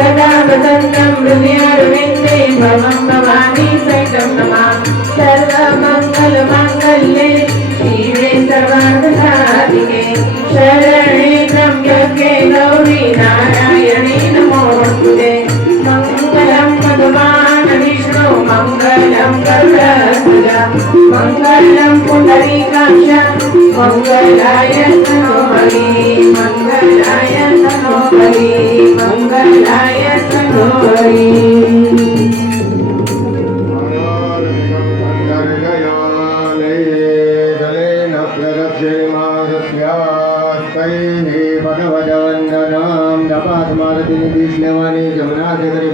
सदावसन्तं हृदयारविन्दे भवं भवानी सैतं नमामि सर्वमङ्गलमाङ्गल्ये शिवे सर्वार्थसाधिके शर மங்களம் புனரி மங்களாய சனோபரி மங்களாய சனோபரி மங்களாய சனோபரி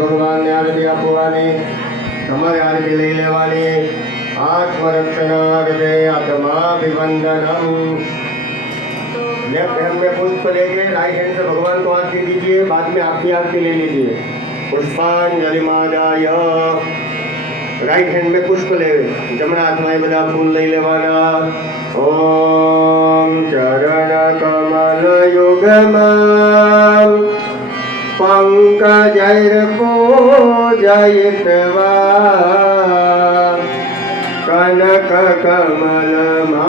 ભગવાન ને આરતી આપવાની તમારે આરતી લઈ લેવાની आत्मरक्षणागते आत्माभिवंदनम लेफ्ट हैंड में पुष्प लेके राइट हैंड से भगवान को हाथ दे दीजिए बाद में आपकी हाथ की ले लीजिए पुष्पांजलि मादाय राइट हैंड में पुष्प ले जमुना आत्माएं बदा फूल ले लेवाना ओम चरण कमल युग पंकजैर को जयतवा கமலமா